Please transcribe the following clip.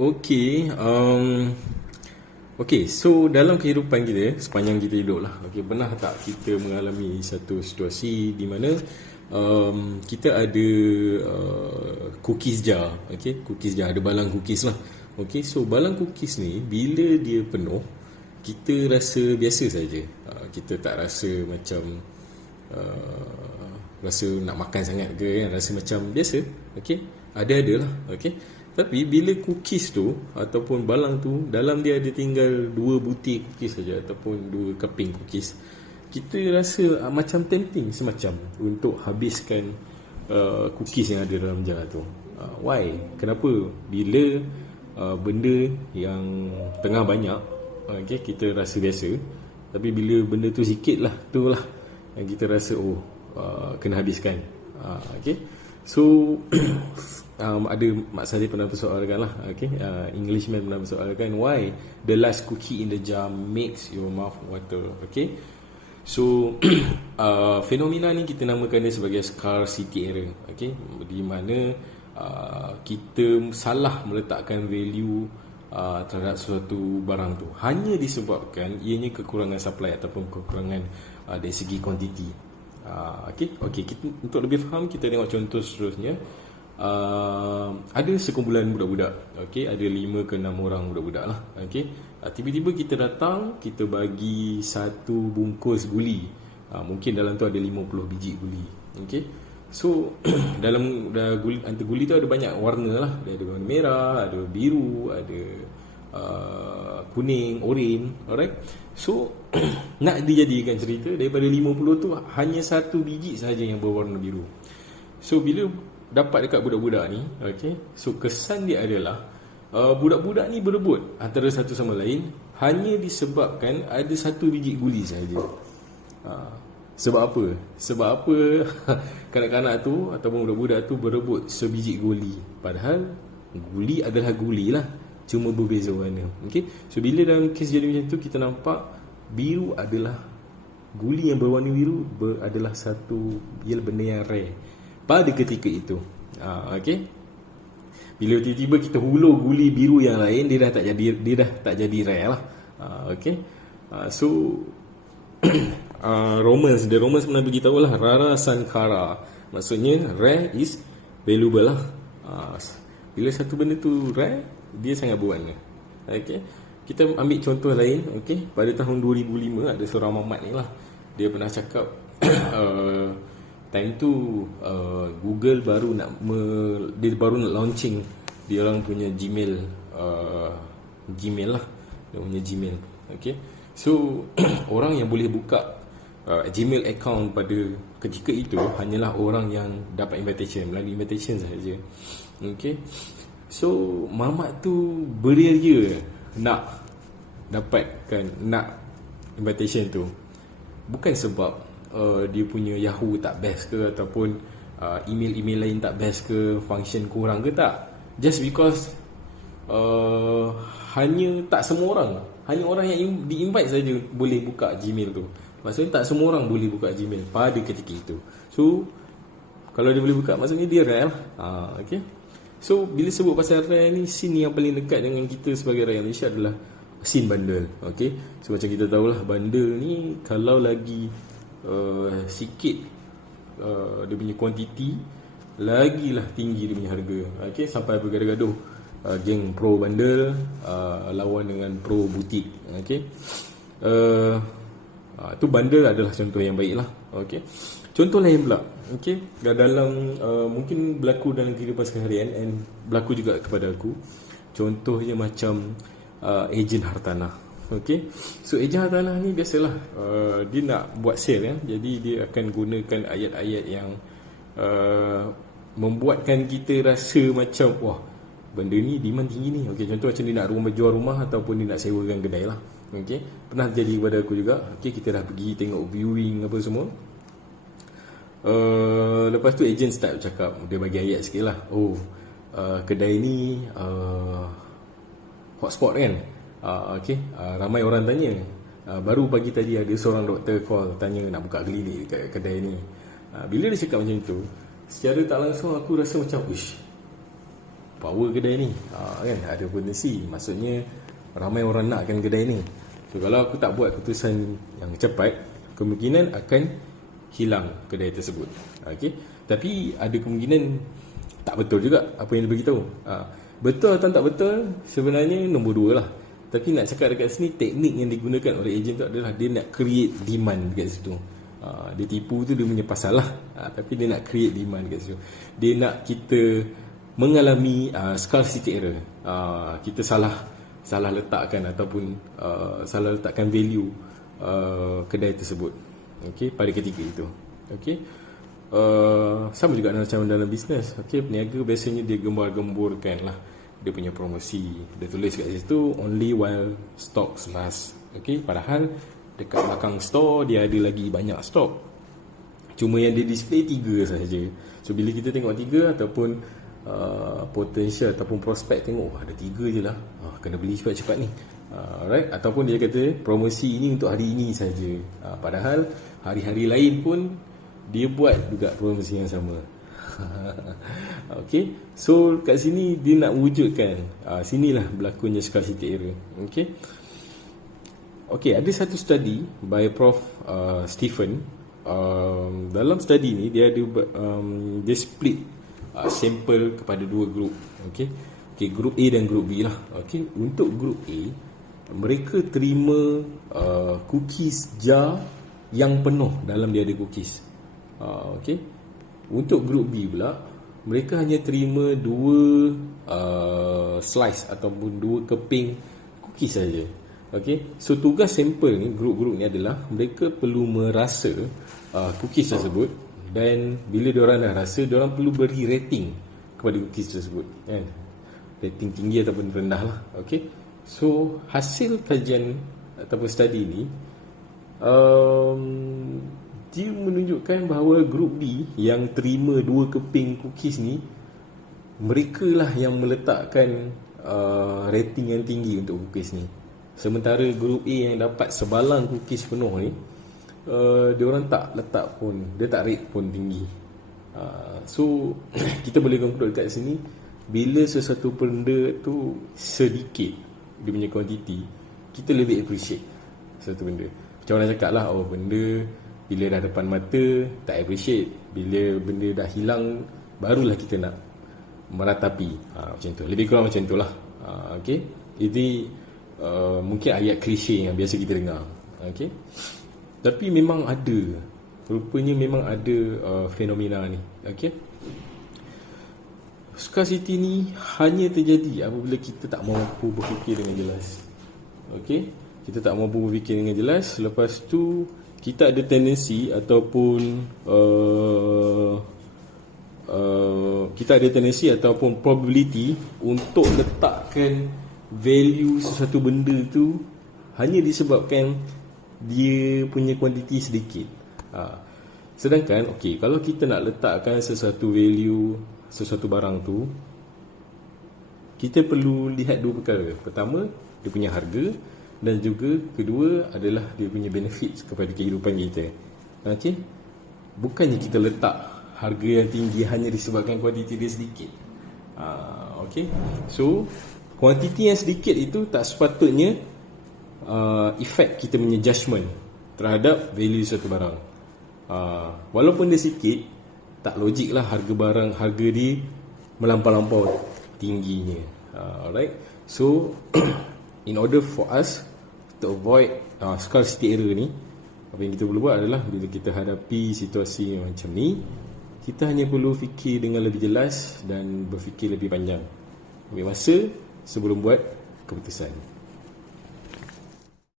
Okay, okay, so dalam kehidupan kita sepanjang kita hidup lah, okay, pernah tak kita mengalami satu situasi di mana kita ada cookies jar, okay, cookies jar, ada balang cookies lah. Okay, so balang cookies ni bila dia penuh, kita rasa biasa saja. Kita tak rasa macam rasa nak makan sangat ke kan, rasa macam biasa, okay, ada-ada lah, okay. Tapi bila cookies tu ataupun balang tu dalam dia ada tinggal 2 butir cookies saja ataupun 2 keping cookies, kita rasa macam tempting semacam untuk habiskan cookies yang ada dalam jar tu. Why? Kenapa? Bila benda yang tengah banyak, okay, kita rasa biasa, tapi bila benda tu sikit lah, tu lah yang kita rasa kena habiskan. Okay, so ada Mak Salleh pernah persoalkan lah, okay, Englishman pernah persoalkan, why the last cookie in the jar makes your mouth water. Okay, so fenomena ni kita namakan dia sebagai scarcity error. Okay, di mana kita salah meletakkan value terhadap suatu barang tu hanya disebabkan ianya kekurangan supply ataupun kekurangan dari segi kuantiti. Okay, kita, untuk lebih faham, kita tengok contoh seterusnya. Ada sekumpulan budak-budak, okay, ada 5 ke 6 orang budak-budak lah, okay. Tiba-tiba kita datang, kita bagi satu bungkus guli, mungkin dalam tu ada 50 biji guli, okay. So dalam antara guli tu ada banyak warna lah. Dia ada warna merah, ada biru, ada kuning, oranye. Alright. So nak dijadikan cerita, daripada 50 tu hanya satu biji sahaja yang berwarna biru. So bila dapat dekat budak-budak ni, okay, so kesan dia adalah budak-budak ni berebut antara satu sama lain hanya disebabkan ada satu biji guli sahaja. Sebab apa? Sebab apa kanak-kanak tu ataupun budak-budak tu berebut sebiji guli, padahal guli adalah guli lah, cuma berbeza warna. Okay? So bila dalam kes jadi macam tu, kita nampak biru adalah guli yang berwarna biru adalah satu benda yang rare pada ketika itu. Okay? Bila tiba-tiba kita hulur guli biru yang lain, dia dah tak jadi rare lah. Okay? So The Romans pernah beritahu lah, rara sankara, maksudnya rare is valuable lah. Bila satu benda tu rare, dia sangat berwarna. Okay, kita ambil contoh lain. Okay, pada tahun 2005 ada seorang mamat ni lah, dia pernah cakap time tu Google dia baru nak launching dia orang punya Gmail lah, dia punya Gmail. Okay, so orang yang boleh buka Gmail account pada ketika itu hanyalah orang yang dapat invitation, melalui invitation sahaja. Okay, so mamat tu beria-ria nak dapatkan invitation tu, bukan sebab dia punya Yahoo tak best ke, ataupun email-email lain tak best ke, function kurang ke, tak. Just because hanya orang yang di-invite saja boleh buka Gmail tu. Maksudnya tak semua orang boleh buka Gmail pada ketika itu. So kalau dia boleh buka, maksudnya dia rare lah. Okay. So bila sebut pasal rare ni, scene yang paling dekat dengan kita sebagai rakyat Malaysia adalah scene bundle. Okay. So macam kita tahulah, bundle ni kalau lagi sikit dia punya kuantiti, lagilah tinggi dia punya harga. Okay. Sampai bergaduh-gaduh, geng pro bundle lawan dengan pro butik. Okay. Tu bundle adalah contoh yang baik lah. Okay. Contoh lain pula, okay, dalam mungkin berlaku dalam kehidupan seharian and berlaku juga kepada aku. Contohnya macam ejen hartanah. Okay. So ejen hartanah ni biasalah dia nak buat sale kan. Jadi dia akan gunakan ayat-ayat yang membuatkan kita rasa macam, wah, benda ni demand tinggi ni. Okay, contoh macam dia nak jual rumah ataupun dia nak sewakan kedai lah. Okay, pernah terjadi kepada aku juga. Okay, kita dah pergi tengok viewing apa semua. Lepas tu agent start cakap, dia bagi ayat sikit lah. Kedai ni hotspot kan. Okay, ramai orang tanya. Baru pagi tadi ada seorang doktor call tanya nak buka klinik kat kedai ni. Bila dia cakap macam tu, secara tak langsung aku rasa macam, power kedai ni, kan, ada potensi, maksudnya ramai orang nakkan kedai ni. So kalau aku tak buat keputusan yang cepat, kemungkinan akan hilang kedai tersebut. Okey, tapi ada kemungkinan tak betul juga apa yang dia beritahu. Betul atau tak betul sebenarnya nombor dua lah. Tapi nak cakap dekat sini, teknik yang digunakan oleh ejen tu adalah dia nak create demand dekat situ. Dia tipu tu dia punya pasal lah, tapi dia nak create demand dekat situ. Dia nak kita mengalami scarcity error. Kita salah letakkan ataupun salah letakkan value kedai tersebut, okey, pada ketika itu. Okey, sama juga macam dalam bisnes. Okey, peniaga biasanya dia gembar-gemburkan lah dia punya promosi. Dia tulis kat situ only while stocks last. Okey, padahal dekat belakang store dia ada lagi banyak stok, cuma yang dia display 3 sahaja. So bila kita tengok 3 ataupun potential ataupun prospek tengok ada 3 je lah, kena beli cepat-cepat ni. Right? Ataupun dia kata promosi ini untuk hari ini saja, padahal hari-hari lain pun dia buat juga promosi yang sama. Okay, so kat sini dia nak wujudkan, sinilah berlakunya scarcity error. Okay, ada satu study by Prof. Stephen. Dalam study ni dia ada dia split sampel kepada 2 grup. Okay, grup A dan grup B lah. Okay, untuk grup A, mereka terima cookies jar yang penuh, dalam dia ada cookies. Okay, untuk grup B pula, mereka hanya terima 2 slice ataupun 2 keping cookies saja. Okay, so tugas sampel ni, grup-grup ni adalah mereka perlu merasa cookies tersebut, dan bila diorang dah rasa, diorang perlu beri rating kepada cookies tersebut, kan? Rating tinggi ataupun rendah lah. Okay, so hasil kajian ataupun study ni dia menunjukkan bahawa grup B yang terima 2 keping cookies ni, mereka lah yang meletakkan rating yang tinggi untuk cookies ni. Sementara grup A yang dapat sebalang cookies penuh ni, diorang tak letak pun, dia tak rate pun tinggi. So kita boleh conclude kat sini, bila sesuatu benda tu sedikit dia punya quantity, kita lebih appreciate satu benda. Macam orang cakap lah, benda bila dah depan mata tak appreciate, bila benda dah hilang barulah kita nak meratapi. Macam tu, lebih kurang macam tu lah. Okay, ini mungkin ayat klise yang biasa kita dengar. Okay, tapi memang ada, rupanya memang ada fenomena ni. Okay, scarcity ni hanya terjadi apabila kita tak mampu berfikir dengan jelas. Okay, kita tak mampu berfikir dengan jelas. Lepas tu kita ada tendensi ataupun kita ada tendensi ataupun probability untuk letakkan value sesuatu benda tu hanya disebabkan dia punya kuantiti sedikit. Sedangkan kalau kita nak letakkan sesuatu value, sesuatu barang tu, kita perlu lihat 2 perkara. Pertama, dia punya harga, dan juga kedua adalah dia punya benefit kepada kehidupan kita. Okay, bukannya kita letak harga yang tinggi hanya disebabkan kuantiti dia sedikit. Okay, so kuantiti yang sedikit itu tak sepatutnya efek kita punya judgement terhadap value satu barang. Walaupun dia sikit, tak logik lah harga dia melampau-lampau tingginya. Alright, so in order for us to avoid scarcity error ni, apa yang kita perlu buat adalah bila kita hadapi situasi macam ni, kita hanya perlu fikir dengan lebih jelas dan berfikir lebih panjang, ambil masa sebelum buat keputusan.